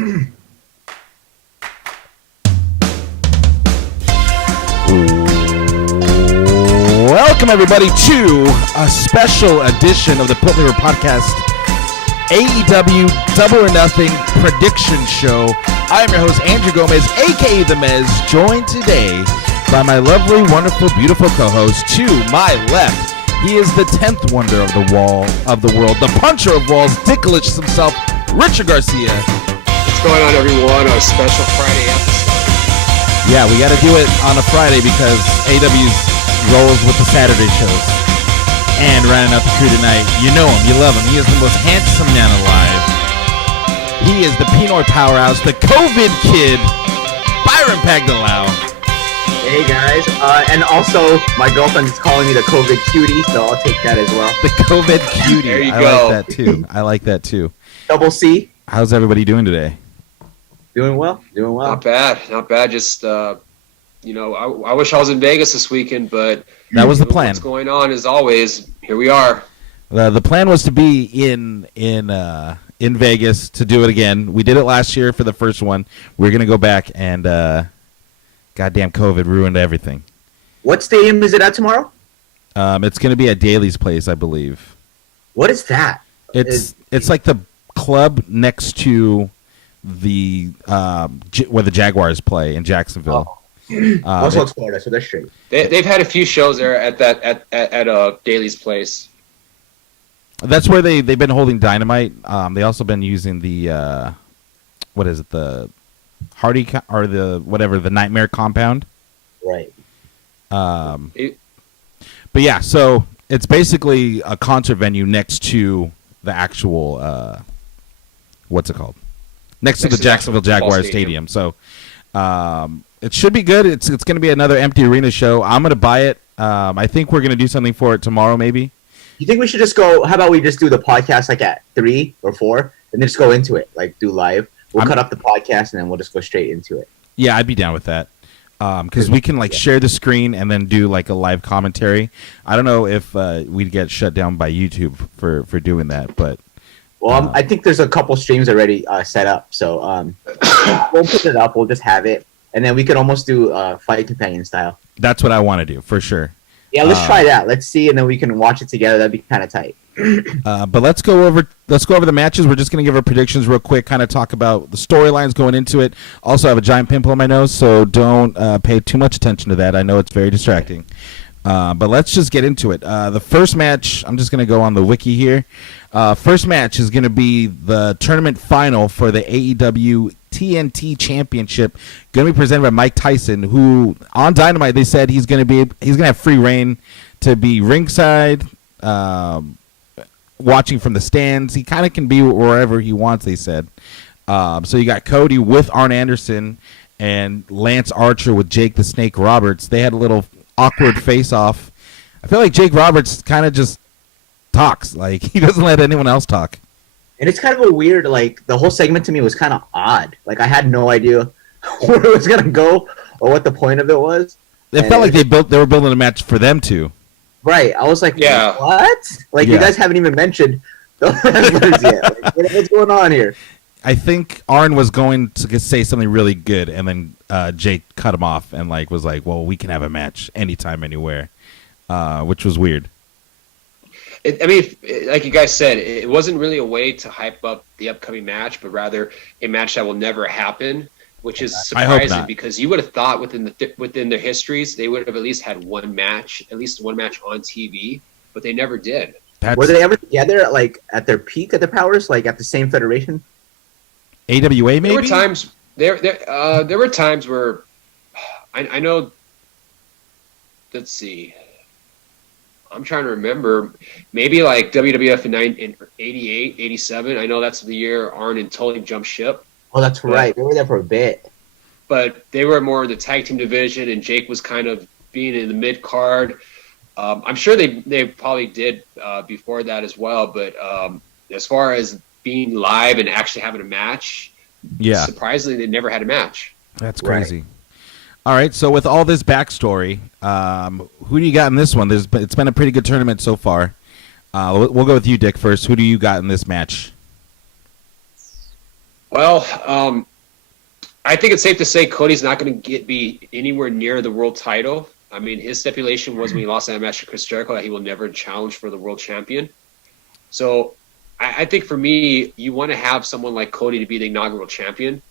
Welcome, everybody, to a special edition of the Put Liver Podcast, AEW Double or Nothing Prediction Show. I am your host, Andrew Gomez, a.k.a. The Mez, joined today by my lovely, wonderful, beautiful co-host. To my left, he is the 10th wonder of the world, the puncher of walls, Dickolich himself, Richard Garcia. What's going on, everyone? A special Friday episode. Yeah, we got to do it on a Friday because AEW's rolls with the Saturday shows. And rounding out the crew tonight, you know him, you love him. He is the most handsome man alive. He is the Pinoy powerhouse, the COVID kid, Byron Pagdalao. Hey guys, and also my girlfriend is calling me the COVID cutie, so I'll take that as well. The COVID cutie. There you go. I like that too. Double C. How's everybody doing today? Doing well. Not bad. Just I wish I was in Vegas this weekend, but that was the plan. What's going on as always? Here we are. The plan was to be in Vegas to do it again. We did it last year for the first one. We're gonna go back, and goddamn COVID ruined everything. What stadium is it at tomorrow? It's gonna be at Daly's place, I believe. What is that? It's like the club next to the where the Jaguars play in Jacksonville. Also it's Florida, so they're straight. They've had a few shows there at Daly's place. That's where they've been holding Dynamite. They also been using the what is it, the Hardy or the Nightmare Compound. Right. But yeah, so it's basically a concert venue next to the actual what's it called? Next to the Jacksonville Jaguars Stadium. So it should be good. It's going to be another empty arena show. I'm going to buy it. I think we're going to do something for it tomorrow, maybe. You think we should just go? How about we just do the podcast like at 3 or 4, and then just go into it, like do live. We'll cut up the podcast and then we'll just go straight into it. Yeah, I'd be down with that. Because we can share the screen and then do like a live commentary. I don't know if we'd get shut down by YouTube for doing that, but. Well, I think there's a couple streams already set up, so we'll put it up. We'll just have it, and then we could almost do Fight Companion style. That's what I want to do for sure. Yeah, let's try that. Let's see, and then we can watch it together. That'd be kind of tight. But let's go over the matches. We're just gonna give our predictions real quick. Kind of talk about the storylines going into it. Also, I have a giant pimple on my nose, so don't pay too much attention to that. I know it's very distracting. But let's just get into it. The first match, I'm just gonna go on the wiki here. First match is going to be the tournament final for the AEW TNT Championship. Going to be presented by Mike Tyson, who on Dynamite they said he's going to have free reign to be ringside, watching from the stands. He kind of can be wherever he wants. They said. So you got Cody with Arn Anderson and Lance Archer with Jake the Snake Roberts. They had a little awkward face off. I feel like Jake Roberts kind of just talks, like he doesn't let anyone else talk, and it's kind of a weird, like the whole segment to me was kind of odd. Like I had no idea where it was gonna go or what the point of it was. It felt like they were building a match for them two. Right. I was like, yeah, what? Like you guys haven't even mentioned the wrestlers yet. Like, what's going on here? I think Arn was going to say something really good, and then Jake cut him off and was like, well, we can have a match anytime, anywhere, which was weird. Like you guys said, it wasn't really a way to hype up the upcoming match, but rather a match that will never happen, which is surprising because you would have thought within their histories they would have at least had one match on TV, but they never did. Were they ever together, at their peak of their powers, at the same federation? AWA, maybe. There were times where I know. Let's see. I'm trying to remember, maybe WWF in 88, 87. I know that's the year Arn and Tully jumped ship. Oh, that's right. They were there for a bit. But they were more in the tag team division, and Jake was kind of being in the mid card. I'm sure they probably did before that as well. But as far as being live and actually having a match, surprisingly, they never had a match. That's crazy. Right. All right, so with all this backstory, who do you got in this one? It's been a pretty good tournament so far. We'll go with you, Dick, first. Who do you got in this match? Well, I think it's safe to say Cody's not going to be anywhere near the world title. I mean, his stipulation was when he lost that match to Chris Jericho that he will never challenge for the world champion. So I think for me, you want to have someone like Cody to be the inaugural champion.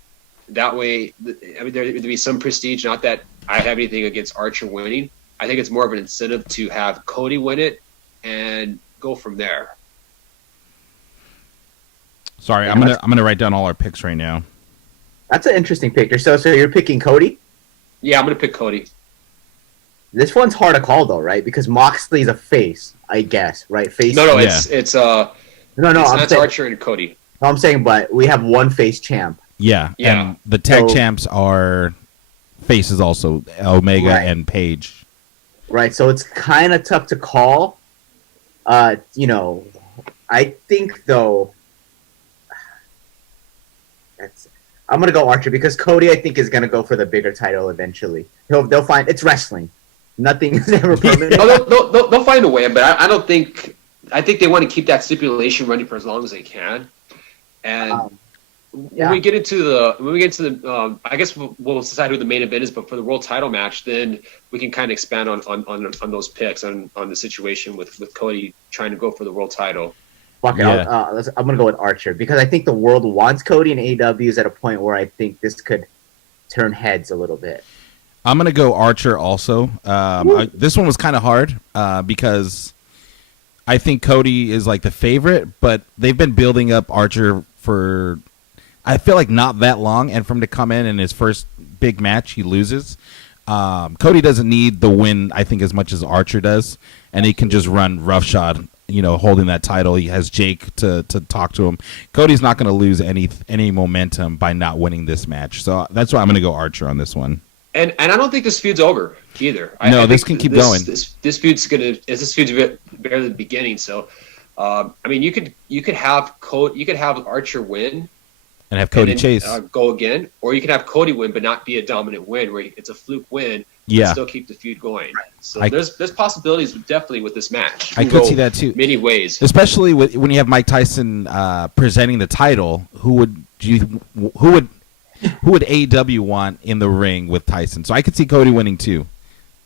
That way, I mean, there'd be some prestige. Not that I have anything against Archer winning. I think it's more of an incentive to have Cody win it and go from there. Sorry, I'm gonna write down all our picks right now. That's an interesting picture. So you're picking Cody? Yeah, I'm going to pick Cody. This one's hard to call though, right? Because Moxley's a face, I guess, right? Face. No, Yeah. it's It's Archer and Cody. No, I'm saying, but we have one face champ. Yeah, Yeah. and the tag champs are faces also, Omega Right. and Paige. Right, so it's kind of tough to call. I think though, I'm gonna go Archer because Cody I think is gonna go for the bigger title eventually. They'll find it's wrestling. Nothing is ever permanent. No, they'll find a way, but I don't think. I think they want to keep that stipulation running for as long as they can. And when we get into the, I guess we'll decide who the main event is. But for the world title match, then we can kind of expand on those picks on the situation with Cody trying to go for the world title. Fuck it, Yeah. I'm gonna go with Archer because I think the world wants Cody, and AEW is at a point where I think this could turn heads a little bit. I'm gonna go Archer also. This one was kind of hard because I think Cody is like the favorite, but they've been building up Archer for I feel like not that long, and for him to come in his first big match, he loses. Cody doesn't need the win, I think, as much as Archer does, and he can just run roughshod. Holding that title, he has Jake to talk to him. Cody's not going to lose any momentum by not winning this match, so that's why I'm going to go Archer on this one. And I don't think this feud's over either. No, I this think can keep going. This feud's barely the beginning. So, I mean, you could have Archer win And have Cody and then, chase. go again, or you can have Cody win but not be a dominant win where it's a fluke win. Yeah. And still keep the feud going. So there's possibilities definitely with this match. I could see that too. Many ways, especially when you have Mike Tyson presenting the title. Who would AEW want in the ring with Tyson? So I could see Cody winning too.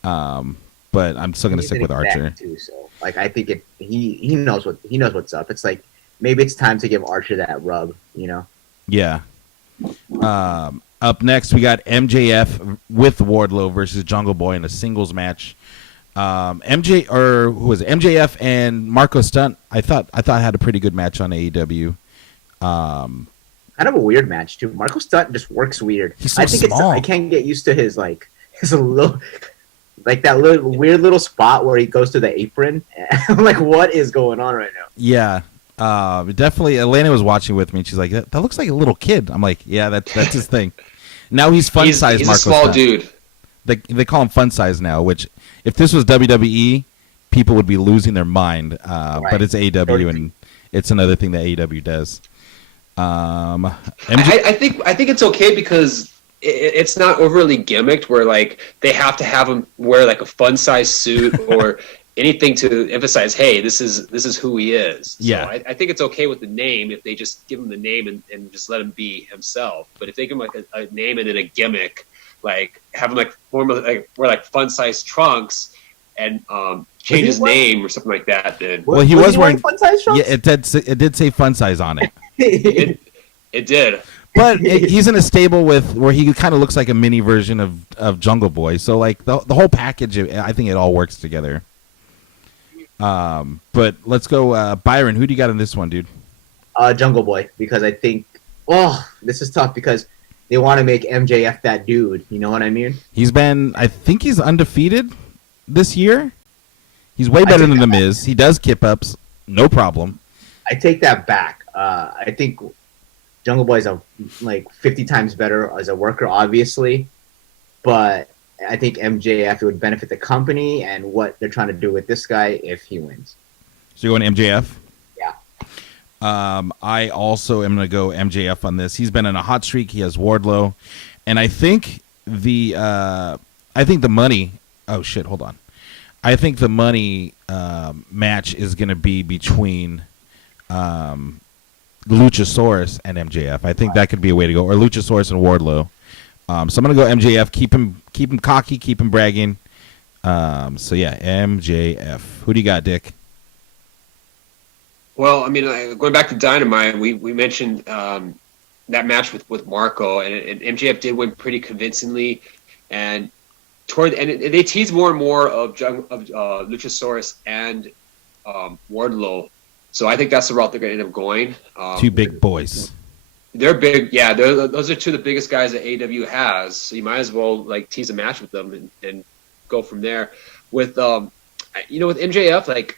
But I'm still going to stick with Archer. Too, so I think he knows what's up. It's like maybe it's time to give Archer that rub. Yeah. Up next, we got MJF with Wardlow versus Jungle Boy in a singles match. MJF and Marco Stunt. I thought had a pretty good match on AEW. Kind of a weird match too. Marco Stunt just works weird. He's so I think small. I can't get used to his little that little weird little spot where he goes to the apron. I'm like, what is going on right now? Yeah. Definitely. Elena was watching with me, and she's like, "That looks like a little kid." I'm like, "Yeah, that's his thing." Now he's fun size. He's Marco a small Stunt. dude. They call him fun size now. Which, if this was WWE, people would be losing their mind. Right. But it's AEW, and it's another thing that AEW does. I think it's okay because it's not overly gimmicked where like they have to have him wear like a fun size suit or anything to emphasize, hey, this is who he is. Yeah. So I think it's okay with the name if they just give him the name and just let him be himself. But if they give him like a name and then a gimmick, like have him like wear like fun size trunks and change his name or something like that, then Well, he was wearing fun size trunks. Yeah, it did say fun size on it. it did. But he's in a stable where he kind of looks like a mini version of Jungle Boy. So like the whole package, I think it all works together. But let's go, Byron. Who do you got in this one, dude? Jungle Boy, because I think this is tough because they want to make MJF that dude. You know what I mean? I think he's undefeated this year. He's way better than The Miz. He does kip ups, no problem. I take that back. I think Jungle Boy is like 50 times better as a worker, obviously, but I think MJF would benefit the company and what they're trying to do with this guy if he wins. So you're going MJF? Yeah. I also am going to go MJF on this. He's been in a hot streak. He has Wardlow, and I think the money. Oh shit! Hold on. I think the money match is going to be between Luchasaurus and MJF. I think that could be a way to go, or Luchasaurus and Wardlow. So I'm gonna go MJF. Keep him cocky, keep him bragging. So yeah, MJF. Who do you got, Dick? Well, I mean, going back to Dynamite, we mentioned that match with Marco, and MJF did win pretty convincingly, and they teased more and more of Luchasaurus and Wardlow, so I think that's the route they're going to end up going. Two big boys. They're big, yeah. Those are two of the biggest guys that AEW has, so you might as well like tease a match with them and go from there. With with MJF, like,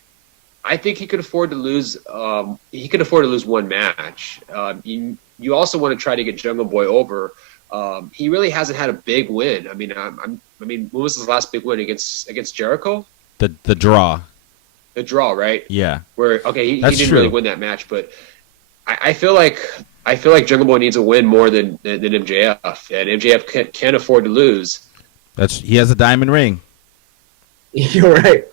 I think he could afford to lose. He could afford to lose one match. You also want to try to get Jungle Boy over. He really hasn't had a big win. I mean, when was his last big win against Jericho? The draw. The draw, right? Yeah. Where he didn't true. really win that match, but I feel like Jungle Boy needs a win more than MJF, and MJF can't afford to lose. He has a diamond ring. You're right.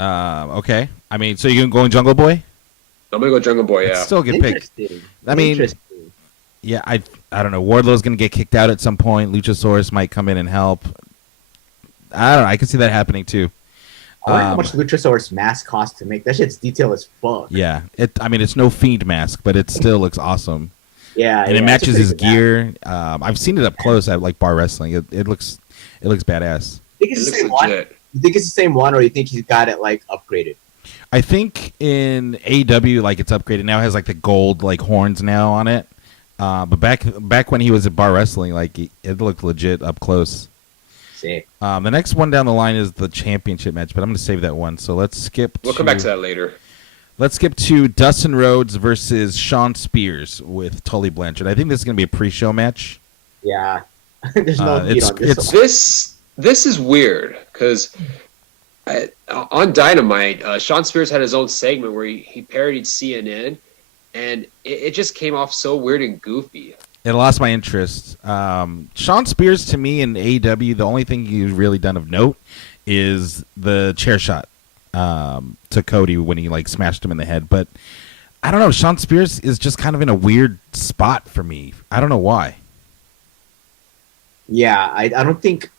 Okay. I mean, so you're going Jungle Boy? I'm gonna go Jungle Boy. Yeah. It's still a good pick. I mean, yeah, I don't know. Wardlow's gonna get kicked out at some point. Luchasaurus might come in and help. I don't know. I can see that happening too. I wonder how much Luchasaurus mask costs to make. That shit's detailed as fuck. Yeah. It's no Fiend mask, but it still looks awesome. Yeah. And it matches his gear. I've seen it up close at like bar wrestling. It looks badass. You think it's the same one? You think it's the same one, or you think he's got it like upgraded? I think in AEW, like, it's upgraded now. It has like the gold like horns now on it. But back when he was at bar wrestling, like, it looked legit up close. Sick. The next one down the line is the championship match, but I'm going to save that one. So let's skip. We'll come back to that later. Let's skip to Dustin Rhodes versus Shawn Spears with Tully Blanchard. I think this is going to be a pre-show match. Yeah. There's no heat on This is weird because on Dynamite, Shawn Spears had his own segment where he parodied CNN, and it just came off so weird and goofy. It lost my interest. Shawn Spears, to me, in AEW, the only thing he's really done of note is the chair shot to Cody when he like smashed him in the head. But I don't know. Shawn Spears is just kind of in a weird spot for me. I don't know why. Yeah, I don't think.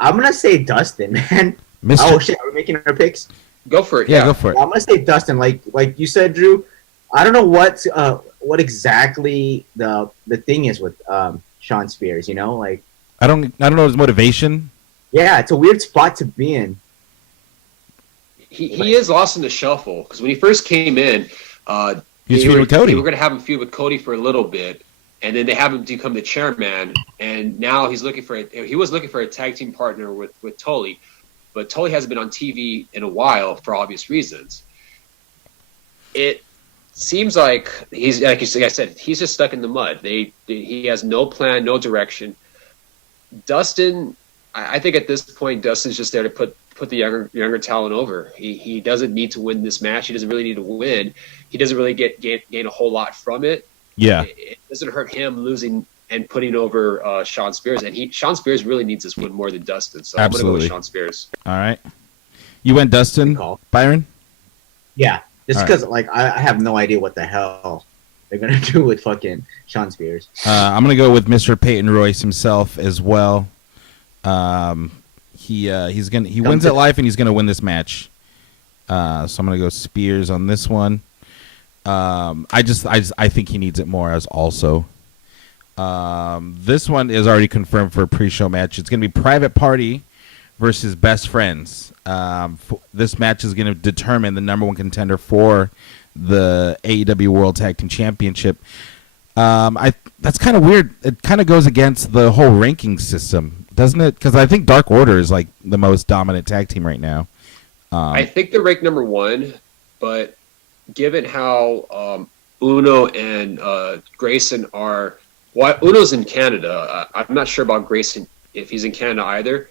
I'm gonna say Dustin, man. Oh shit, are we making our picks? Go for it. Yeah, go for it. I'm gonna say Dustin. Like you said, Drew. I don't know what exactly the thing is with Shawn Spears. You know, like I don't know his motivation. Yeah, it's a weird spot to be in. He is lost in the shuffle because when he first came in, he was feuding with Cody. They were going to have him feud with Cody for a little bit, and then they have him become the chairman. And now he was looking for a tag team partner with Tully, but Tully hasn't been on TV in a while for obvious reasons. It seems like he's like I said, he's just stuck in the mud. He has no plan, no direction. Dustin, I think at this point, Dustin's just there to put the younger talent over. He doesn't need to win this match. He doesn't really need to win. He doesn't really gain a whole lot from it. Yeah, it doesn't hurt him losing and putting over Shawn Spears. And Shawn Spears really needs this win more than Dustin. So absolutely. I'm going to go with Shawn Spears. All right, you went Dustin, Byron. Yeah, just because like I have no idea what the hell they're gonna do with fucking Shawn Spears. I'm gonna go with Mr. Peyton Royce himself as well. He wins at life and he's gonna win this match. So I'm gonna go Spears on this one. I think he needs it more as also. This one is already confirmed for a pre-show match. It's gonna be Private Party versus Best Friends. This match is gonna determine the number one contender for the AEW World Tag Team Championship. That's kind of weird. It kind of goes against the whole ranking system, doesn't it? Because I think Dark Order is like the most dominant tag team right now. I think they're ranked number one, but given how Uno and Grayson are, Uno's in Canada. I'm not sure about Grayson if he's in Canada either.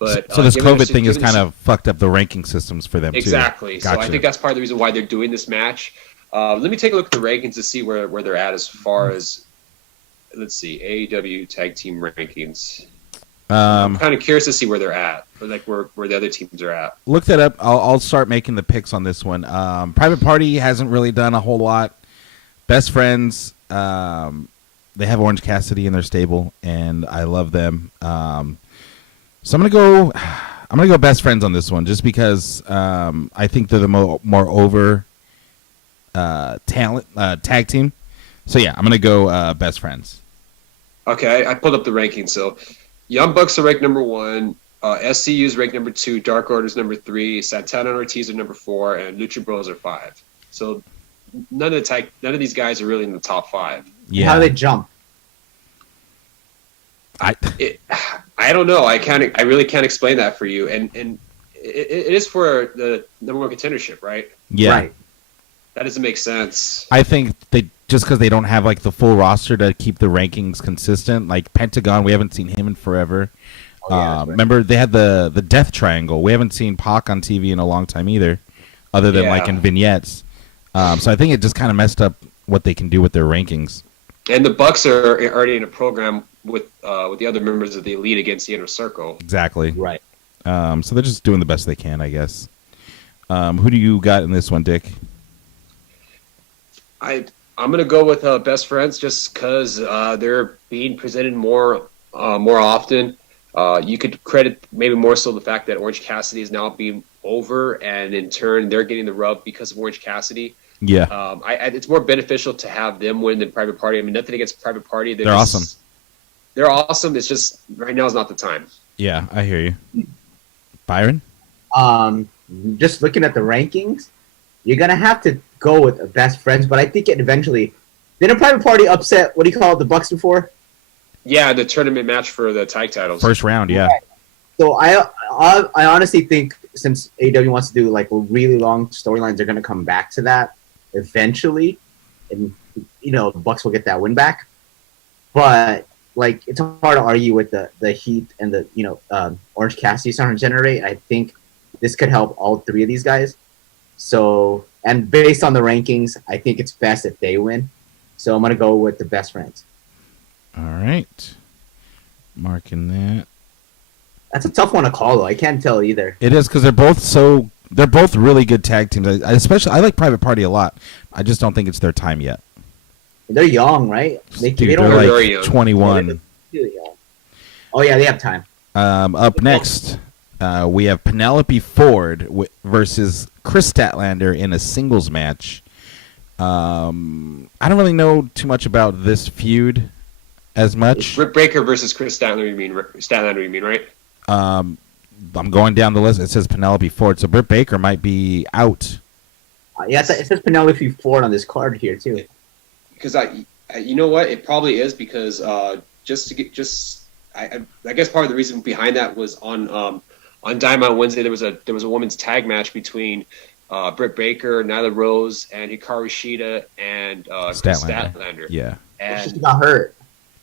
But so this COVID thing has kind of fucked up the ranking systems for them exactly. Too. Gotcha. So I think that's part of the reason why they're doing this match. Let me take a look at the rankings to see where they're at as far as, let's see, AEW tag team rankings. I'm kind of curious to see where they're at, or like where the other teams are at. Look that up. I'll start making the picks on this one. Private Party hasn't really done a whole lot. Best Friends, they have Orange Cassidy in their stable, and I love them. So I'm gonna go Best Friends on this one, just because I think they're the more over talent tag team. So yeah, I'm gonna go Best Friends. Okay, I pulled up the rankings. So Young Bucks are ranked number 1. SCU is ranked number 2. Dark Order is number 3. Santana and Ortiz are number 4, and Lucha Bros are 5. So none of these guys are really in the top 5. Yeah. How do they jump? I don't know. I really can't explain that for you. And it is for the number 1 contendership, right? Yeah. Right. That doesn't make sense. I think they just because they don't have like the full roster to keep the rankings consistent. Like Pentagon, we haven't seen him in forever. Oh, yeah, that's right. Remember they had the Death Triangle. We haven't seen Pac on TV in a long time either, other than like in vignettes. So I think it just kind of messed up what they can do with their rankings. And the Bucks are already in a program with the other members of the Elite against the Inner Circle. Exactly. Right. So they're just doing the best they can, I guess. Who do you got in this one, Dick? I'm gonna go with Best Friends just because they're being presented more often. You could credit maybe more so the fact that Orange Cassidy is now being over, and in turn they're getting the rub because of Orange Cassidy. Yeah. It's more beneficial to have them win than Private Party. I mean, nothing against Private Party. They're awesome. They're awesome. It's just right now is not the time. Yeah, I hear you. Byron? Just looking at the rankings, you're gonna have to go with Best Friends, but I think it eventually. Didn't Private Party upset what do you call it, the Bucks before? Yeah, the tournament match for the tag titles. First round, yeah. Right. So I honestly think since AEW wants to do like really long storylines, they're gonna come back to that eventually, and the Bucks will get that win back. But like it's hard to argue with the Heat and the Orange Cassidy starting to generate. I think this could help all 3 of these guys. So, and based on the rankings, I think it's best if they win. So I'm going to go with the Best Friends. All right. Marking that. That's a tough one to call, though. I can't tell either. It is because they're both really good tag teams. I like Private Party a lot. I just don't think it's their time yet. They're young, right? Dude, they they're don't like very young. 21. Oh, yeah, they have time. Up next, we have Penelope Ford versus Chris Statlander in a singles match. I don't really know too much about this feud as much. Britt Baker versus Chris Statlander, you mean, right? I'm going down the list. It says Penelope Ford, so Britt Baker might be out. Yeah, it says Penelope Ford on this card here, too. Because you know what? It probably is because I guess part of the reason behind that was on Dynamite on Wednesday there was a women's tag match between Britt Baker, Nyla Rose, and Hikaru Shida and Chris Statlander. Yeah, She and got hurt.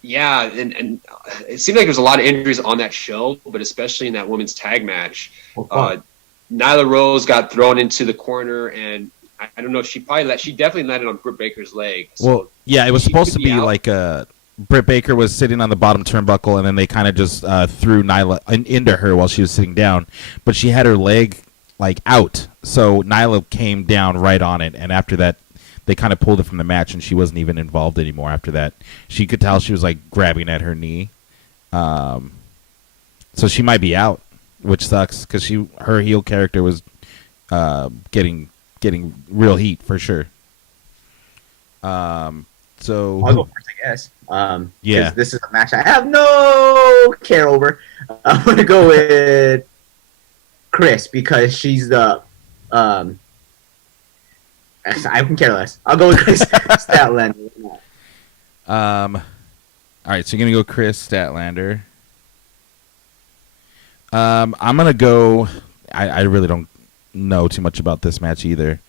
yeah, and it seemed like there was a lot of injuries on that show, but especially in that women's tag match, Nyla Rose got thrown into the corner and. I don't know. She definitely landed on Britt Baker's leg. So well, yeah, it was supposed to be out. like Britt Baker was sitting on the bottom turnbuckle, and then they kind of just threw Nyla into her while she was sitting down, but she had her leg like out, so Nyla came down right on it, and after that, they kind of pulled it from the match, and she wasn't even involved anymore. After that, she could tell she was like grabbing at her knee, so she might be out, which sucks because her heel character was getting real heat for sure. So I'll go first, I guess. Yeah. This is a match I have no care over. I'm gonna go with Chris because she's the. I can care less. I'll go with Chris Statlander. All right, so you're gonna go Chris Statlander. I'm gonna go. I really don't know too much about this match either.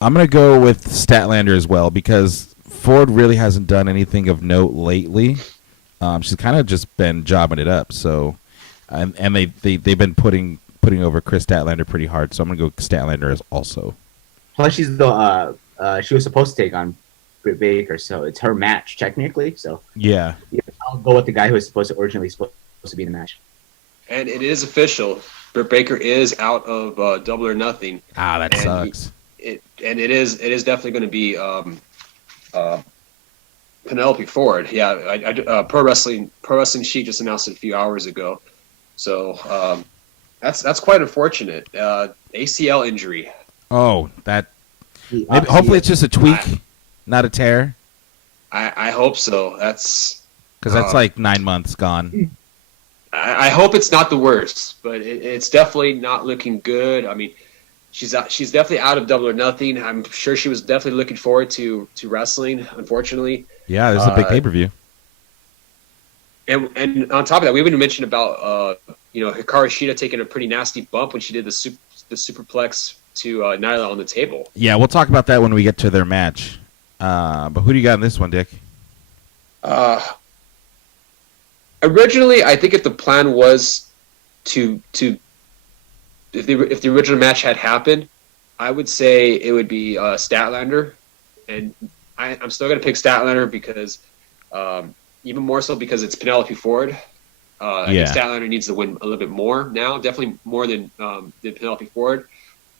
I'm gonna go with Statlander as well because Ford really hasn't done anything of note lately. She's kind of just been jobbing it up. So, and they've been putting over Chris Statlander pretty hard. So I'm gonna go Statlander as also. Plus, she's the she was supposed to take on Britt Baker, so it's her match technically. So Yeah. I'll go with the guy who was supposed to originally to be in the match. And it is official. Britt Baker is out of Double or Nothing. Ah, that sucks. It is definitely going to be Penelope Ford. Yeah, Pro Wrestling Sheet just announced it a few hours ago. So that's quite unfortunate. ACL injury. Oh, that. Maybe, hopefully it's just a tweak, not a tear. I hope so. That's because that's like 9 months gone. I hope it's not the worst, but it's definitely not looking good. I mean, she's definitely out of Double or Nothing. I'm sure she was definitely looking forward to wrestling. Unfortunately, yeah, this is a big pay-per-view. And on top of that, we even mentioned about Hikaru Shida taking a pretty nasty bump when she did the superplex to Nyla on the table. Yeah, we'll talk about that when we get to their match. But who do you got in this one, Dick? Originally, I think if the plan was if the original match had happened, I would say it would be Statlander, and I'm still going to pick Statlander because even more so because it's Penelope Ford. I think Statlander needs to win a little bit more now, definitely more than Penelope Ford.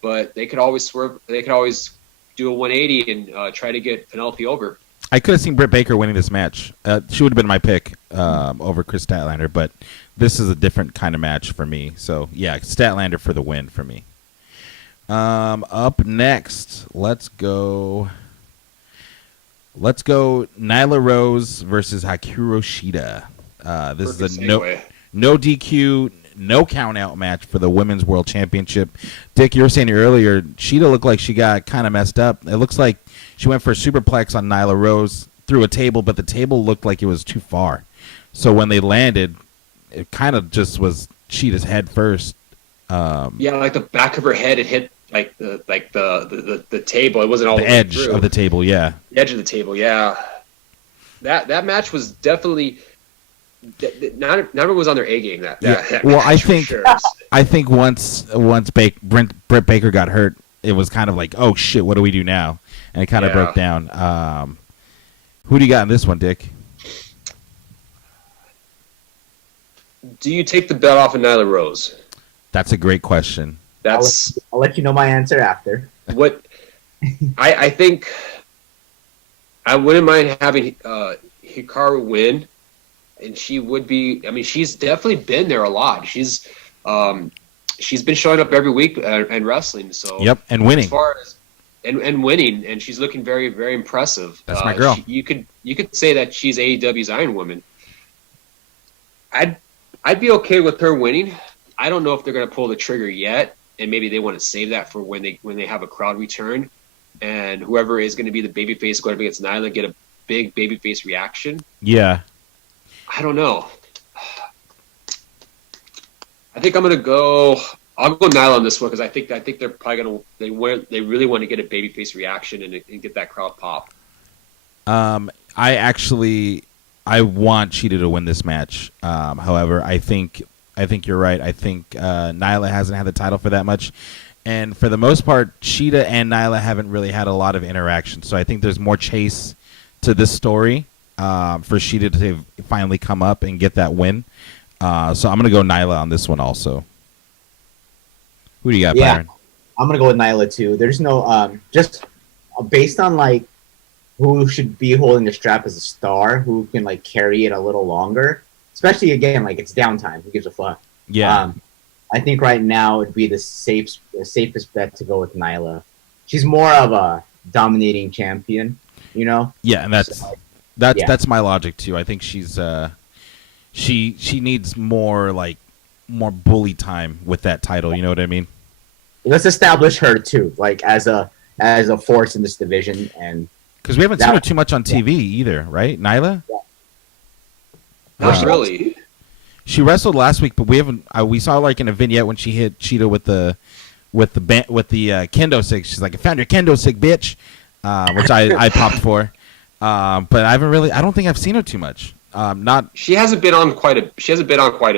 But they could always swerve. They could always do a 180 and try to get Penelope over. I could have seen Britt Baker winning this match. She would have been my pick over Chris Statlander, but this is a different kind of match for me. So, yeah, Statlander for the win for me. Up next, let's go Nyla Rose versus Haku Rashida. This is a no DQ, no count out match for the Women's World Championship. Dick, you were saying earlier, Shida looked like she got kind of messed up. It looks like she went for a superplex on Nyla Rose through a table, but the table looked like it was too far. So when they landed, it kind of just was Shida's head first. Like the back of her head, it hit like the table. It wasn't all the edge of the table. Yeah, the edge of the table. Yeah, that match was definitely. Not everyone was on their A game. That well, I think sure. once Britt Baker got hurt, it was kind of like, oh shit, what do we do now? And it kind of broke down. Who do you got in this one, Dick? Do you take the belt off of Nyla Rose? That's a great question. I'll let you know my answer after. What I think I wouldn't mind having Hikaru win. And she would be. I mean, she's definitely been there a lot. She's been showing up every week and wrestling. So and winning. As far as and winning, and she's looking very, very impressive. That's my girl. You could say that she's AEW's Iron Woman. I'd be okay with her winning. I don't know if they're going to pull the trigger yet, and maybe they want to save that for when they have a crowd return, and whoever is going to be the babyface going up against Nyla get a big babyface reaction. Yeah. I don't know. I think I'm gonna go. I'll go Nyla on this one because I think they're probably they really want to get a babyface reaction and get that crowd pop. I want Cheetah to win this match. However, I think you're right. I think Nyla hasn't had the title for that much, and for the most part, Cheetah and Nyla haven't really had a lot of interaction. So I think there's more chase to this story. For Shida to finally come up and get that win. So I'm going to go Nyla on this one also. Who do you got, Byron? I'm going to go with Nyla too. There's no, just based on like who should be holding the strap as a star, who can like carry it a little longer, especially again, like it's downtime. Who gives a fuck? Yeah. I think right now it'd be the safest bet to go with Nyla. She's more of a dominating champion, you know? Yeah, and that's my logic too. I think she's she needs more bully time with that title. You know what I mean? Let's establish her too, like as a force in this division, and because we haven't seen her too much on TV either, right? Nyla? Yeah. Not really. She wrestled last week, but we haven't. We saw like in a vignette when she hit Cheetah with the kendo stick. She's like, "I found your kendo stick, bitch," which I popped for. But I don't think I've seen her too much. She hasn't been on quite a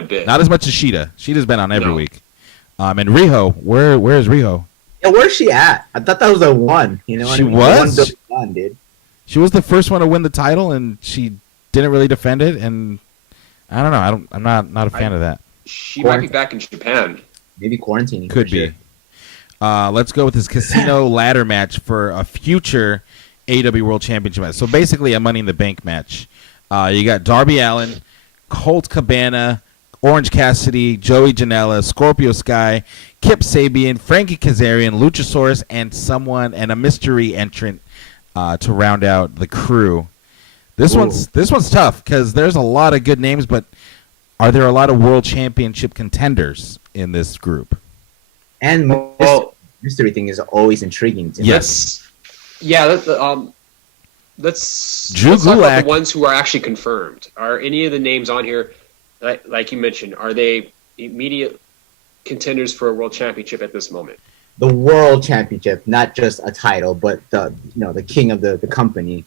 bit. Not as much as Sheeta. Sheeta's been on every week. And Riho, where is Riho? Yeah, where's she at? I thought that was the one. You know, she was. The one, dude. She was the first one to win the title, and she didn't really defend it. And I don't know. I'm not a fan of that. She might be back in Japan. Maybe quarantining. Could be. Sure. Let's go with this casino ladder match for a future AEW World Championship match. So basically a Money in the Bank match. You got Darby Allin, Colt Cabana, Orange Cassidy, Joey Janela, Scorpio Sky, Kip Sabian, Frankie Kazarian, Luchasaurus, and a mystery entrant to round out the crew. This one's tough because there's a lot of good names, but are there a lot of World Championship contenders in this group? And mystery thing is always intriguing to me. Yes. Let's Drew talk about Gulak. the ones who are actually confirmed. Are any of the names on here, like you mentioned, are they immediate contenders for a world championship at this moment? The World Championship, not just a title, but the king of the company.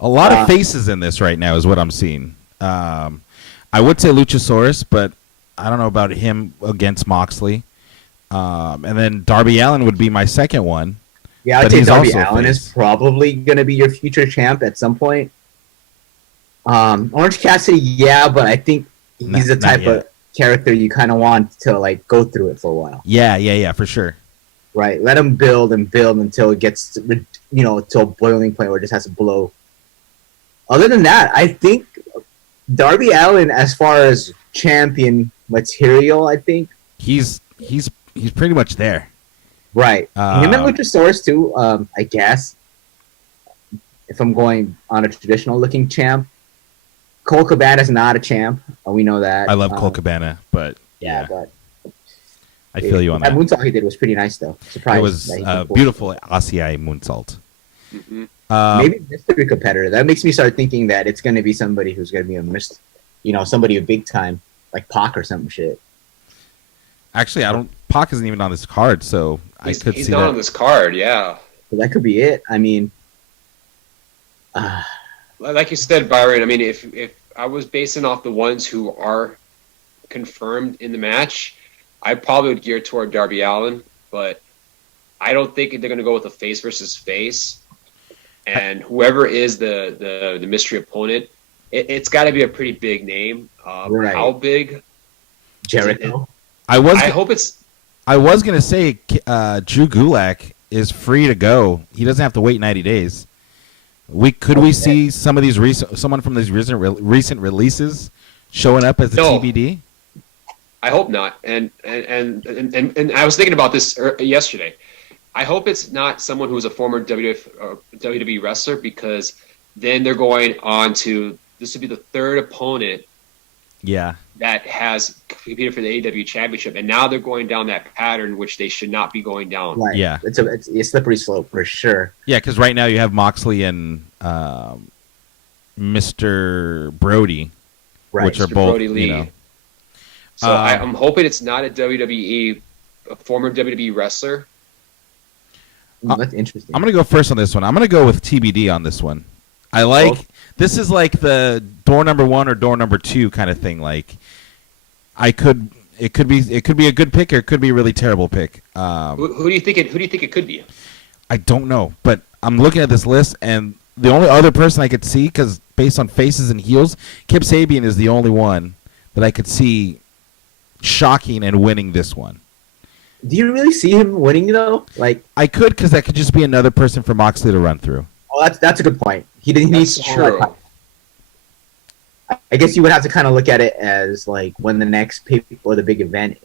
A lot of faces in this right now is what I'm seeing. I would say Luchasaurus, but I don't know about him against Moxley. And then Darby Allin would be my second one. Yeah, I'd say Darby Allin is probably going to be your future champ at some point. Orange Cassidy, yeah, but I think he's the type of character you kind of want to like go through it for a while. Yeah, for sure. Right, let him build until it gets to a boiling point where it just has to blow. Other than that, I think Darby Allin, as far as champion material, I think he's pretty much there. Right. Him and Luchasaurus too, I guess. If I'm going on a traditional looking champ. Cole Cabana's not a champ. We know that. I love Cole Cabana, but but I feel you on that. That moonsault he did was pretty nice though. Surprised. It was beautiful Asiai moonsault. Mm-hmm. Maybe mystery competitor. That makes me start thinking that it's going to be somebody who's going to be somebody big time, like Pac or some shit. Actually, Pac isn't even on this card, so he's see not that. on this card. Yeah, so that could be it. I mean, like you said, Byron. I mean, if I was basing off the ones who are confirmed in the match, I probably would gear toward Darby Allin, but I don't think they're going to go with a face versus face. And whoever is the mystery opponent, it's got to be a pretty big name. Right. How big? Jericho. I hope it's. I was gonna say Drew Gulak is free to go. He doesn't have to wait 90 days. We see someone from these recent releases showing up as a TBD? I hope not. And I was thinking about this yesterday. I hope it's not someone who's a former WWE wrestler, because then they're going on to this would be the third opponent. Yeah. That has competed for the AEW championship, and now they're going down that pattern which they should not be going down. Right. Yeah. It's a slippery slope for sure. Yeah, because right now you have Moxley and Mr. Brody, right. which are Mr. both Brody Lee. You know, so I'm hoping it's not a former WWE wrestler. That's interesting. I'm going to go first on this one. I'm going to go with TBD on this one. This is like the door number 1 or door number 2 kind of thing. Like, it could be a good pick, or it could be a really terrible pick. Who do you think it could be? I don't know, but I'm looking at this list, and the only other person I could see, because based on faces and heels, Kip Sabian is the only one that I could see shocking and winning this one. Do you really see him winning though? Like, I could, because that could just be another person for Moxley to run through. Oh, that's a good point. He didn't need to. True. I guess you would have to kind of look at it as like when the next pay or the big event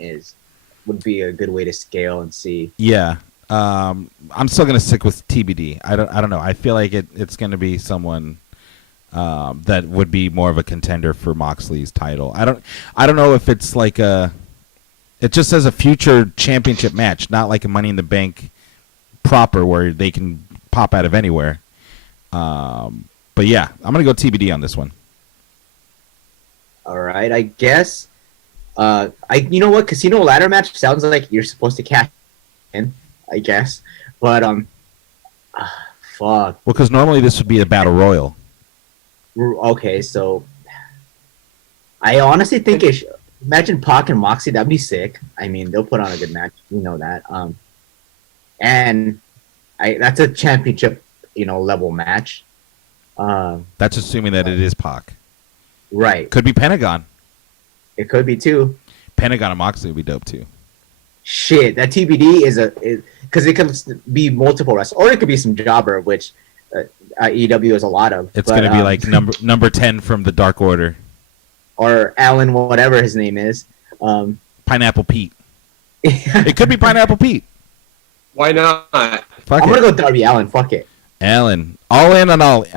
would be a good way to scale and see. Yeah, I'm still gonna stick with TBD. I don't know. I feel like it's gonna be someone that would be more of a contender for Moxley's title. I don't know if it's like it just says a future championship match, not like a Money in the Bank proper where they can pop out of anywhere. But yeah, I'm gonna go TBD on this one. All right, I guess. You know what? Casino ladder match sounds like you're supposed to cash in, I guess. But fuck. Well, because normally this would be a battle royal. Okay, so I honestly think imagine Pac and Moxie. That'd be sick. I mean, they'll put on a good match. We know that. And that's a championship, level match. That's assuming that it is Pac. Right. Could be Pentagon. It could be too. Pentagon and Moxley would be dope too. Shit, that TBD is because it could be multiple wrestlers, or it could be some jobber, which AEW is a lot of. It's going to be like number 10 from the Dark Order. Or Alan, whatever his name is. Pineapple Pete. It could be Pineapple Pete. Why not? Fuck I'm it. gonna go Darby Allin. Fuck it. Allen. All in on Allen.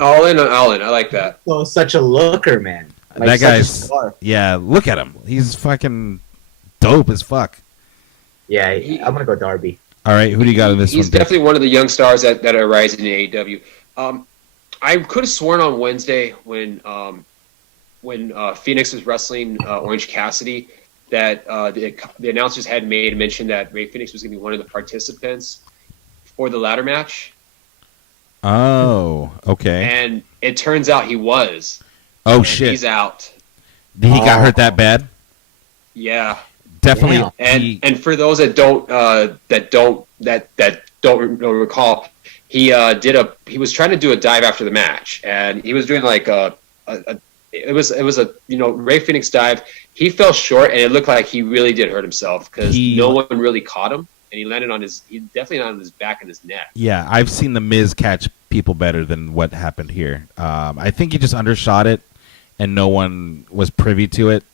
All in on Allen. I like that. So such a looker, man. Like, that such a guy's star. yeah. Look at him. He's fucking dope as fuck. Yeah, I'm gonna go Darby. All right, who do you got in this He's one? Dick? definitely one of the young stars that are rising in AEW. I could have sworn on Wednesday when Phoenix was wrestling Orange Cassidy that the announcers had made mention that Ray Phoenix was going to be one of the participants for the ladder match. Oh, okay. And it turns out he was. Oh and shit. He's out. He got hurt that bad? Yeah. Definitely. Damn. And for those that don't recall, he was trying to do a dive after the match, and he was doing like it was a Ray Phoenix dive. He fell short, and it looked like he really did hurt himself because no one really caught him, and he definitely landed on his back and his neck. Yeah, I've seen the Miz catch people better than what happened here. I think he just undershot it, and no one was privy to it.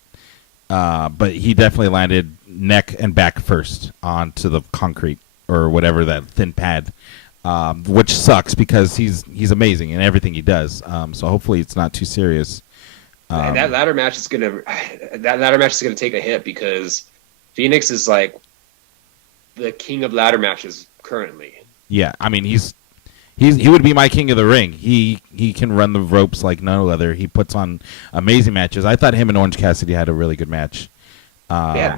But he definitely landed neck and back first onto the concrete or whatever, that thin pad, which sucks because he's amazing in everything he does. So hopefully it's not too serious. And that ladder match is gonna take a hit because Phoenix is like the king of ladder matches currently. Yeah, I mean he would be my king of the ring. He can run the ropes like no other. He puts on amazing matches. I thought him and Orange Cassidy had a really good match. They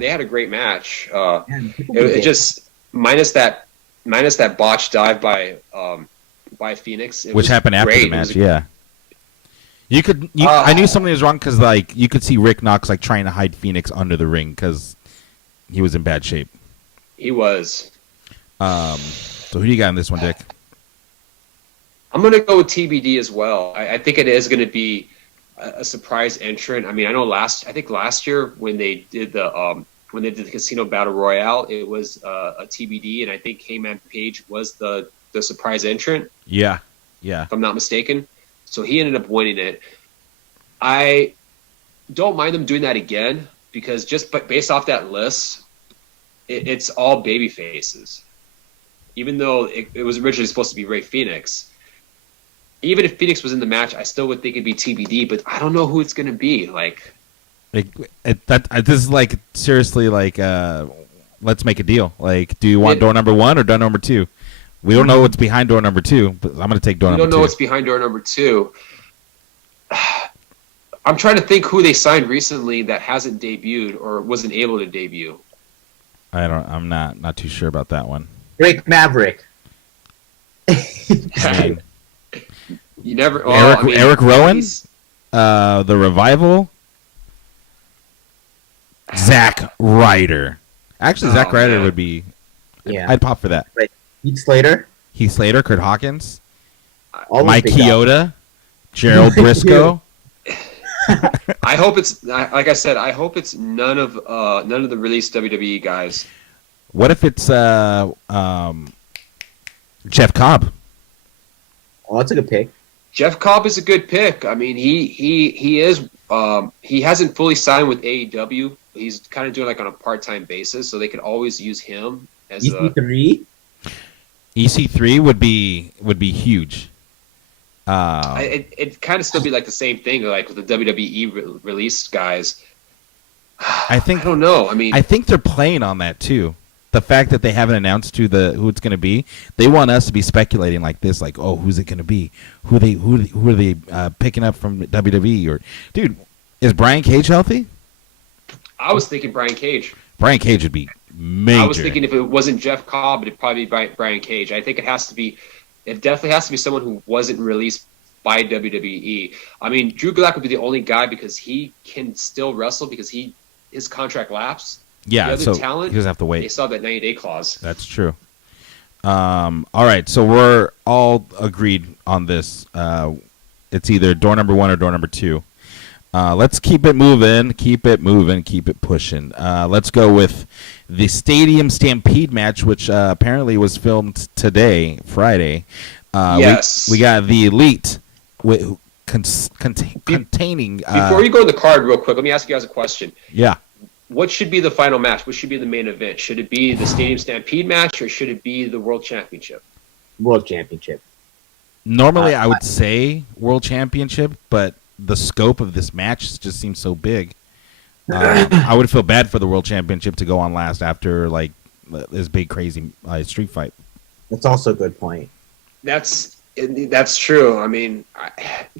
had a great match. It just minus that botched dive by Phoenix, which happened after the match. Yeah, I knew something was wrong because like you could see Rick Knox like trying to hide Phoenix under the ring because he was in bad shape. He was. So who do you got in this one, Dick? I'm going to go with TBD as well. I think it is going to be a surprise entrant. I mean, I know last year when they did the Casino Battle Royale, it was a TBD, and I think Heyman Page was the surprise entrant. Yeah. If I'm not mistaken. So he ended up winning it. I don't mind them doing that again because based off that list, it's all baby faces. Even though it was originally supposed to be Ray Phoenix. Even if Phoenix was in the match, I still would think it'd be TBD, but I don't know who it's going to be. This is like seriously like let's make a deal. Like, do you want door number 1 or door number 2? We don't know what's behind door number 2, but I'm going to take door number 2. We don't know what's behind door number 2. I'm trying to think who they signed recently that hasn't debuted or wasn't able to debut. I'm not too sure about that one. Drake Maverick. I mean, you never. Eric Rowan, the Revival, Zack Ryder. Actually, Zack Ryder would be. Yeah, I'd pop for that. Right. Heath Slater, Kurt Hawkins, all Mike Chioda, Gerald Briscoe. I hope it's like I said. I hope it's none of the released WWE guys. What if it's Jeff Cobb? Oh, that's a good pick. Jeff Cobb is a good pick. I mean, he is. He hasn't fully signed with AEW. He's kind of doing like on a part-time basis, so they could always use him as EC3. EC3 would be huge. It kind of still be like the same thing, like with the WWE released guys. I don't know. I mean, I think they're playing on that too. The fact that they haven't announced who it's going to be, they want us to be speculating like this, like, oh, who's it going to be? Who are they picking up from WWE? Or, dude, is Brian Cage healthy? I was thinking Brian Cage. Brian Cage would be major. I was thinking if it wasn't Jeff Cobb, it'd probably be Brian Cage. I think it definitely has to be someone who wasn't released by WWE. I mean, Drew Gulak would be the only guy because he can still wrestle because his contract lapsed. Yeah, the other so talent, he doesn't have to wait. They saw that 90-day clause. That's true. All right, so we're all agreed on this. It's either door number 1 or door number 2. Let's keep it moving, keep it pushing. Let's go with the Stadium Stampede match, which apparently was filmed today, Friday. Yes. We got the Elite containing. Before you go to the card real quick, let me ask you guys a question. Yeah. What should be the final match? What should be the main event? Should it be the Stadium Stampede match or should it be the World Championship? World Championship. Normally, I would say World Championship, but the scope of this match just seems so big. I would feel bad for the World Championship to go on last after like this big crazy street fight. That's also a good point. That's true. I mean,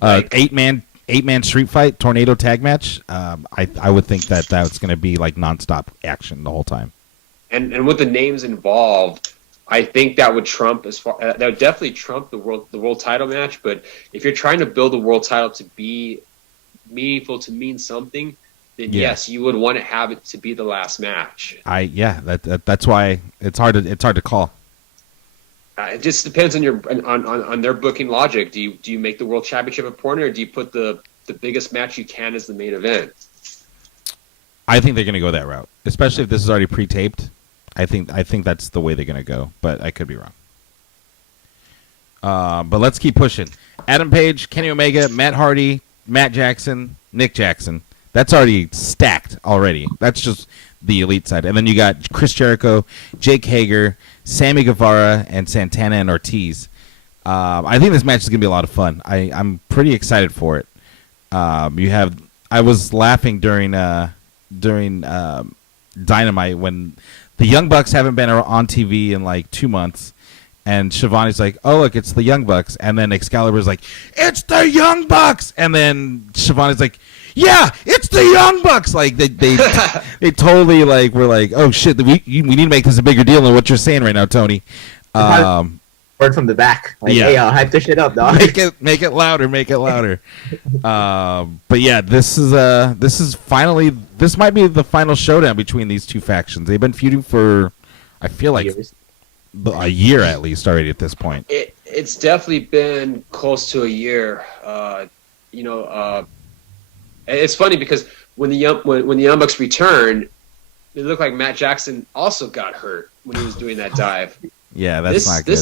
eight man street fight tornado tag match. I would think that's going to be like nonstop action the whole time. And with the names involved, I think that would trump that would definitely trump the world title match. But if you're trying to build the world title to be meaningful, to mean something, then yes, you would want to have it to be the last match. That's why it's hard to call. It just depends on their booking logic. Do you make the world championship important, or do you put the biggest match you can as the main event? I think they're going to go that route, especially if this is already pre-taped. I think that's the way they're going to go, but I could be wrong. But let's keep pushing. Adam Page, Kenny Omega, Matt Hardy, Matt Jackson, Nick Jackson. That's already stacked already. That's just the Elite side. And then you got Chris Jericho, Jake Hager, Sammy Guevara, and Santana and Ortiz. I think this match is going to be a lot of fun. I'm pretty excited for it. I was laughing during Dynamite when the Young Bucks haven't been on TV in like 2 months, and Shivani's like, "Oh look, it's the Young Bucks," and then Excalibur's like, "It's the Young Bucks," and then Shivani's like, "Yeah, it's the Young Bucks." Like they totally like were like, "Oh shit, we need to make this a bigger deal than what you're saying right now, Tony." Word from the back, like, Yeah. "Hey, hype this shit up, dog." Make it louder. But yeah, this might be the final showdown between these two factions. They've been feuding for, I feel like, a year at least already at this point. It's definitely been close to a year. It's funny because when the Young Bucks returned, it looked like Matt Jackson also got hurt when he was doing that dive. Yeah, that's not good.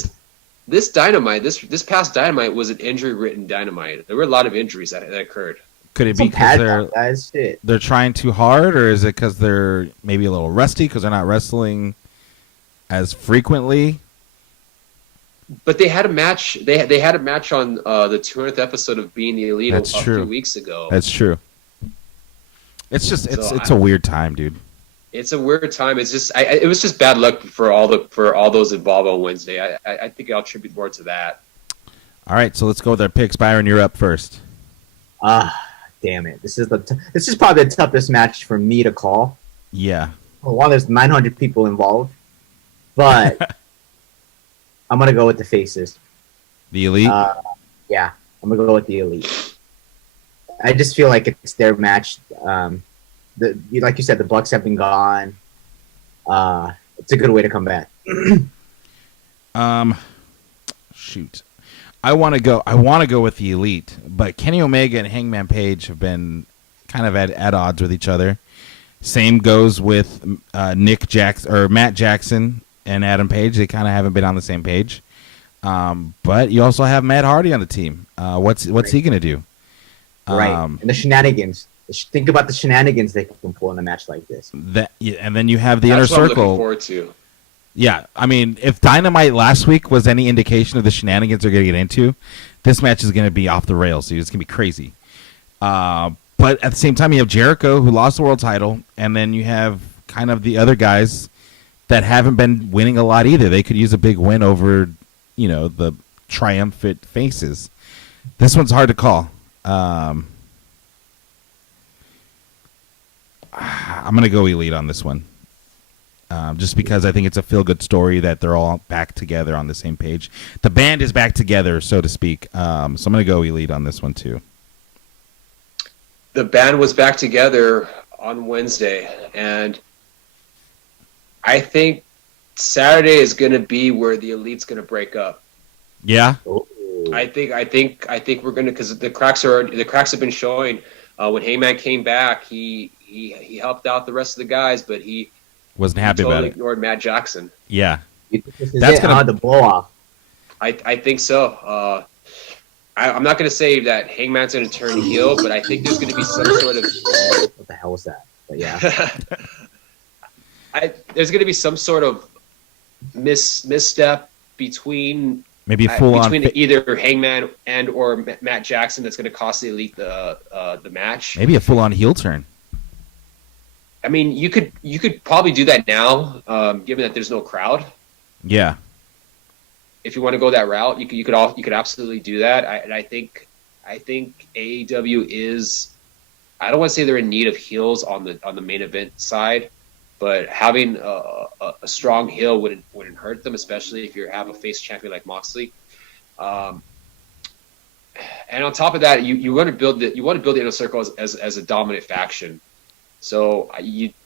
This Dynamite, this past Dynamite was an injury-ridden Dynamite. There were a lot of injuries that occurred. Could it be because they're trying too hard, or is it because they're maybe a little rusty because they're not wrestling as frequently? But they had a match. They had a match on the 200th episode of Being the Elite a few weeks ago. That's true. It's just it's a weird time, dude. It's a weird time. It's just it was just bad luck for all those involved on Wednesday. I think I'll attribute more to that. All right, so let's go with our picks. Byron, you're up first. Damn it! This is probably the toughest match for me to call. Yeah. Well, one, there's 900 people involved, but I'm gonna go with the faces. The Elite. Yeah, I'm gonna go with the Elite. I just feel like it's their match. Like you said, the Bucks have been gone. It's a good way to come back. Shoot. I want to go with the Elite, but Kenny Omega and Hangman Page have been kind of at odds with each other. Same goes with Matt Jackson and Adam Page. They kind of haven't been on the same page. But you also have Matt Hardy on the team. What's he going to do? Right. And the shenanigans. Think about the shenanigans they can pull in a match like this. And then you have the Inner That's what I'm Circle. looking forward to. Yeah, I mean, if Dynamite last week was any indication of the shenanigans they're going to get into, this match is going to be off the rails, dude. It's going to be crazy. But at the same time, you have Jericho, who lost the world title, and then you have kind of the other guys that haven't been winning a lot either. They could use a big win over, the triumphant faces. This one's hard to call. I'm going to go Elite on this one. Just because I think it's a feel-good story that they're all back together on the same page. The band is back together, so to speak. So I'm going to go Elite on this one, too. The band was back together on Wednesday, and I think Saturday is going to be where the Elite's going to break up. Yeah? Ooh. I think we're going to, because the cracks have been showing. When Hangman came back, he helped out the rest of the guys, but he Wasn't happy totally about it. ignored Matt Jackson. Yeah. This is That's it, gonna- the blow off. I think so. I'm not going to say that Hangman's going to turn heel, but I think there's going to be some sort of What the hell was that? But yeah. there's going to be some sort of misstep between Maybe full on. either Hangman and or Matt Jackson that's going to cost the Elite the match. Maybe a full on heel turn. I mean, you could probably do that now, given that there's no crowd. Yeah. If you want to go that route, you could absolutely do that. I think AEW is. I don't want to say they're in need of heels on the main event side, but having a strong heel wouldn't hurt them, especially if you have a face champion like Moxley. And on top of that, you want to build the Inner Circle as a dominant faction. So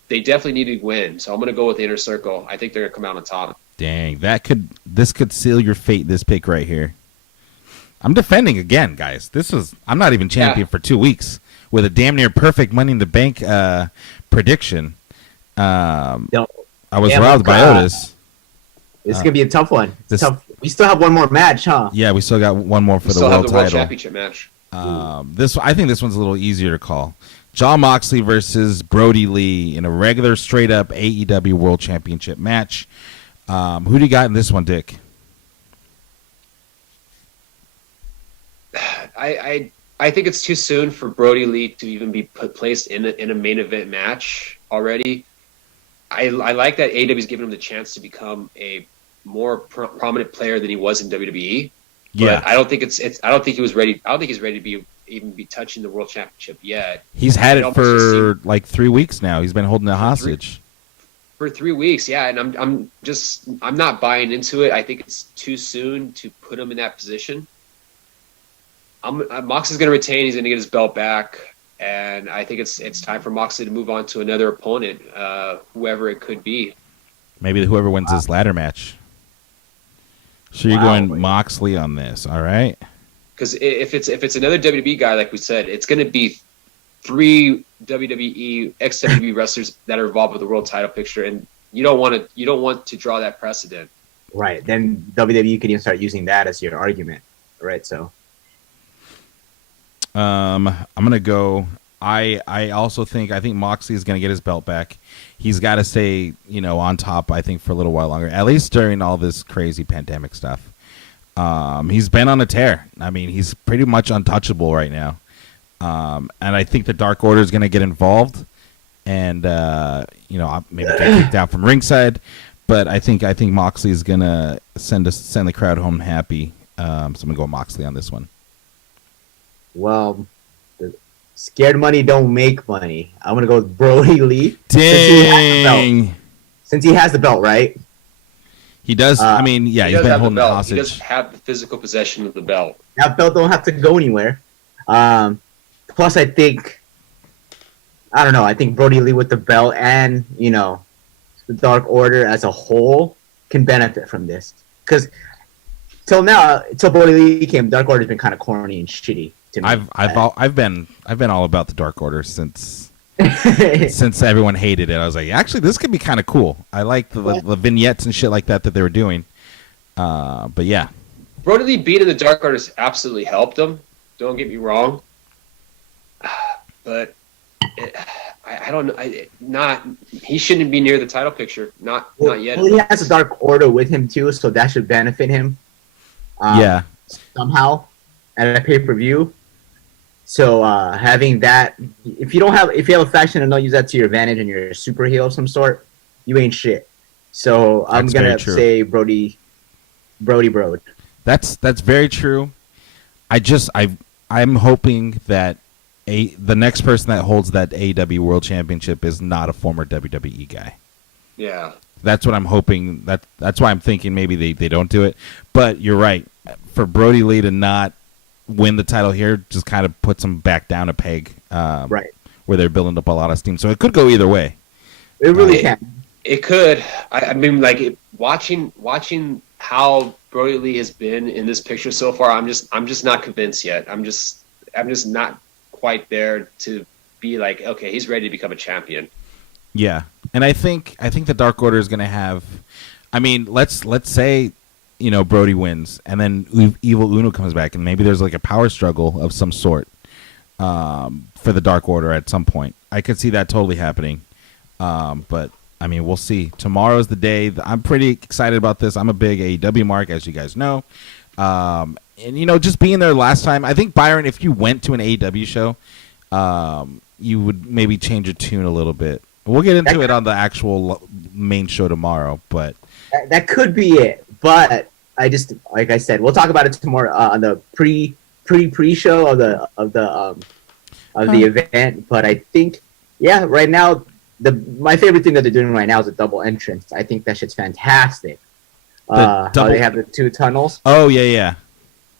they definitely need to win. So I'm going to go with the Inner Circle. I think they're going to come out on top. Dang, this could seal your fate. This pick right here. I'm defending again, guys. I'm not even champion for 2 weeks with a damn near perfect Money in the Bank prediction. I was robbed by Otis. This is gonna be a tough one. Tough. We still have one more match, huh? Yeah, we still got one more for the World title. Championship match. I think this one's a little easier to call. Jon Moxley versus Brody Lee in a regular, straight up AEW World Championship match. Who do you got in this one, Dick? I think it's too soon for Brody Lee to even be placed in a main event match already. I like that AEW is giving him the chance to become a more prominent player than he was in WWE. Yeah, but I don't think I don't think he was ready. I don't think he's ready to even be touching the World Championship yet. He's had it for like 3 weeks now. He's been holding it hostage. For 3 weeks, yeah, and I'm not buying into it. I think it's too soon to put him in that position. Moxley's going to retain. He's going to get his belt back, and I think it's time for Moxley to move on to another opponent, whoever it could be. Maybe whoever wins this ladder match. So you're going Moxley on this, all right? Because if it's another WWE guy, like we said, it's going to be 3 WWE ex-WWE wrestlers that are involved with the world title picture, and you don't want to draw that precedent. Right. Then WWE could even start using that as your argument. Right. So. I'm gonna go. I also think Moxley is gonna get his belt back. He's got to stay, on top. I think for a little while longer, at least during all this crazy pandemic stuff. He's been on a tear. I mean, he's pretty much untouchable right now. And I think the Dark Order is gonna get involved, and maybe get kicked out from ringside. But I think Moxley is gonna send the crowd home happy. So I'm gonna go Moxley on this one. Well, scared money don't make money. I'm going to go with Brody Lee. Dang. Since he has the belt, right? He does. He's been holding it hostage. He does have the physical possession of the belt. That belt don't have to go anywhere. Plus, I think Brody Lee with the belt and, the Dark Order as a whole can benefit from this. Because till Brody Lee came, Dark Order's been kind of corny and shitty. I've been all about the Dark Order since everyone hated it. I was like, actually, this could be kind of cool. I like the vignettes and shit like that they were doing. But yeah, Brody Lee beating the Dark Order absolutely helped him. Don't get me wrong, but I don't know. He shouldn't be near the title picture. Not yet. Well, he has a Dark Order with him too, so that should benefit him. Somehow at a pay-per-view. So having that, if you have a faction and don't use that to your advantage and you're a super heel of some sort, you ain't shit. So I'm gonna say Brody. That's very true. I'm hoping that the next person that holds that AEW World Championship is not a former WWE guy. Yeah. That's what I'm hoping. That's why I'm thinking maybe they don't do it. But you're right. For Brody Lee to not win the title here just kind of puts them back down a peg, right, where they're building up a lot of steam. So it could go either way. It really can. It could. I mean, like watching how Brody Lee has been in this picture so far. I'm just not convinced yet. I'm just not quite there to be like, okay, he's ready to become a champion. Yeah, and I think the Dark Order is going to have. I mean, let's say, Brody wins, and then Evil Uno comes back, and maybe there's like a power struggle of some sort for the Dark Order at some point. I could see that totally happening, but I mean, we'll see. Tomorrow's the day. I'm pretty excited about this. I'm a big AEW mark, as you guys know, and just being there last time. I think, Byron, if you went to an AEW show, you would maybe change your tune a little bit. We'll get into it on the actual main show tomorrow, but that could be it. But I just, like I said, we'll talk about it tomorrow on the pre-show of the event. But I think, right now, my favorite thing that they're doing right now is a double entrance. I think that shit's fantastic. How they have the two tunnels. Oh yeah.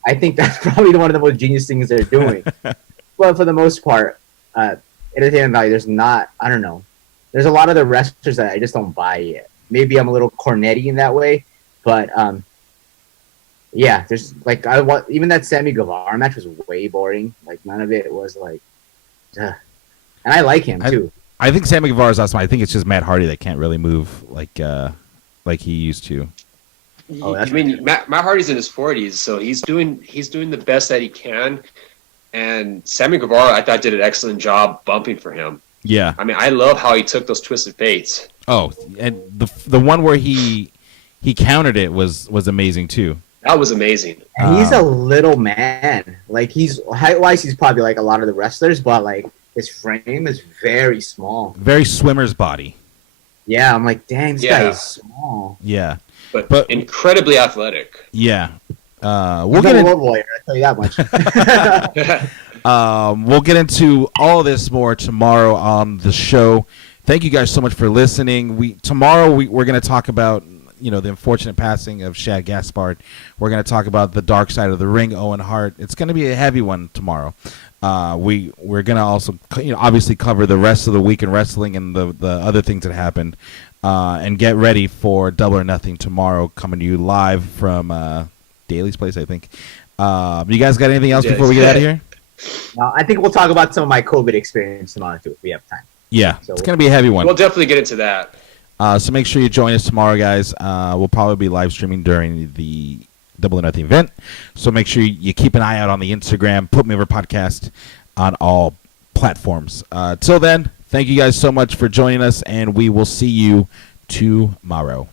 I think that's probably one of the most genius things they're doing. But for the most part, entertainment value, there's not. I don't know. There's a lot of the wrestlers that I just don't buy yet. Maybe I'm a little cornetty in that way, but there's like even that Sammy Guevara match was way boring. Like none of it was like, and I like him too. I think Sammy Guevara is awesome. I think it's just Matt Hardy that can't really move like he used to. I mean, Matt Hardy's in his 40s, so he's doing the best that he can. And Sammy Guevara, I thought, did an excellent job bumping for him. Yeah. I mean, I love how he took those twisted fates. Oh, and the one where he countered it was amazing too. That was amazing. And he's a little man. Like he's height-wise, he's probably like a lot of the wrestlers, but like his frame is very small. Very swimmer's body. Yeah, I'm like, dang, this guy is small. Yeah. But incredibly athletic. Yeah. We'll get a world warrior, I'll tell you that much. We'll get into all of this more tomorrow on the show. Thank you guys so much for listening. Tomorrow we're going to talk about the unfortunate passing of Shad Gaspard. We're going to talk about the dark side of the ring, Owen Hart. It's going to be a heavy one tomorrow. We're going to also obviously cover the rest of the week in wrestling and the other things that happened, and get ready for Double or Nothing tomorrow, coming to you live from Daly's place, I think. You guys got anything else before we get out of here? No, I think we'll talk about some of my COVID experience tomorrow too if we have time. Yeah, so it's going to be a heavy one. We'll definitely get into that. So make sure you join us tomorrow, guys. We'll probably be live streaming during the Double or Nothing event. So make sure you keep an eye out on the Instagram, Put Me Over Podcast on all platforms. Till then, thank you guys so much for joining us, and we will see you tomorrow.